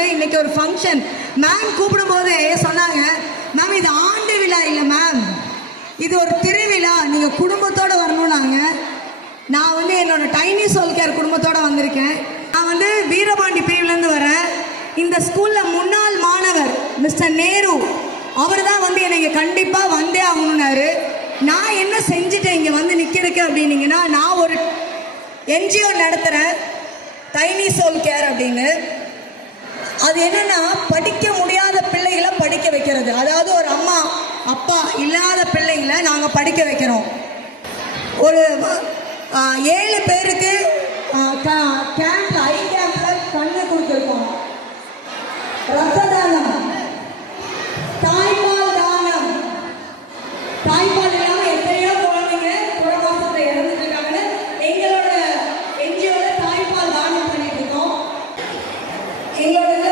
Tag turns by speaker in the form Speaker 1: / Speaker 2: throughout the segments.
Speaker 1: வந்து இன்னைக்கு ஒரு ஃபங்க்ஷன் மேம் கூப்பிடும் கூப்பிடும்போது சொன்னாங்க மேம் இது ஆண்டு விழா இல்லை மேம் இது ஒரு திருவிழா. நீங்கள் குடும்பத்தோடு வரணும்னாங்க. நான் வந்து என்னோட டைனி சோல்கேர் குடும்பத்தோட வந்திருக்கேன். நான் வந்து வீரபாண்டி பிரிவுலேருந்து வரேன். இந்த ஸ்கூலில் முன்னாள் மாணவர் மிஸ்டர் நேரு அவர் தான் வந்து என்னை கண்டிப்பாக வந்தே ஆகணுன்னாரு நான் என்ன செஞ்சுட்டேன் இங்கே வந்து நிற்கிறதுக்கு அப்படின்னீங்கன்னா நான் ஒரு என்ஜிஓ நடத்துகிறேன் டைனி சோல் கேர் அப்படின்னு. அது என்னன்னா படிக்க முடியாத பிள்ளைகளை படிக்க வைக்கிறது. அதாவது ஒரு அம்மா அப்பா இல்லாத பிள்ளைங்களை நாங்கள் படிக்க வைக்கிறோம். ஒரு ஏழு பேருக்கு கேம்பில் ஐ கேம்பில் கண்ணு கொடுத்துருக்கோம் ரத்த தாய் en la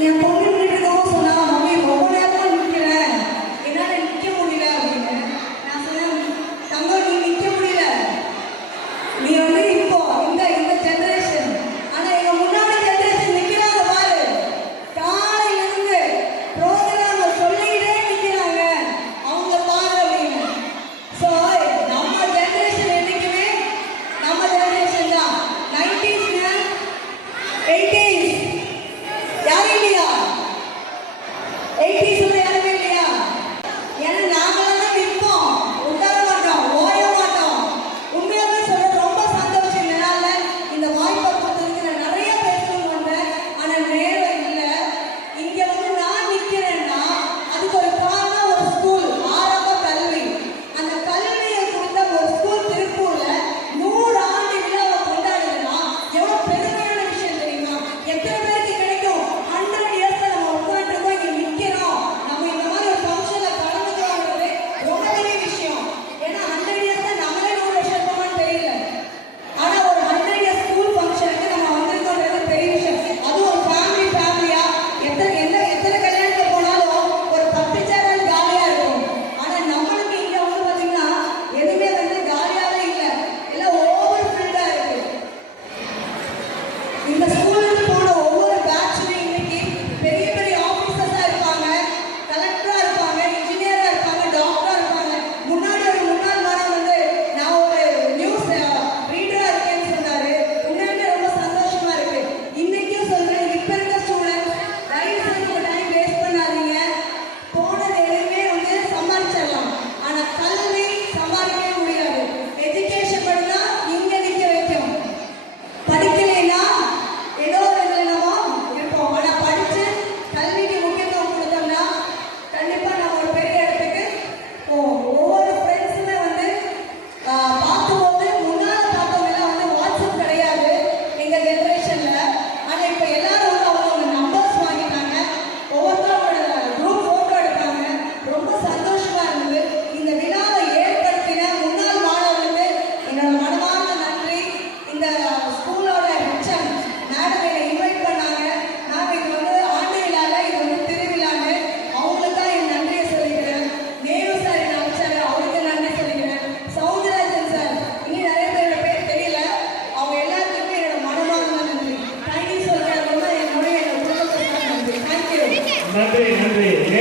Speaker 2: yang. Y entonces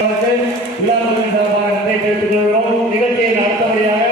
Speaker 2: மாவட்டத்தில் விழா கோவிந்தரமாக நடைபெற்றுக் கொள்கிறோம் நிகழ்ச்சியை நடத்தபடியாக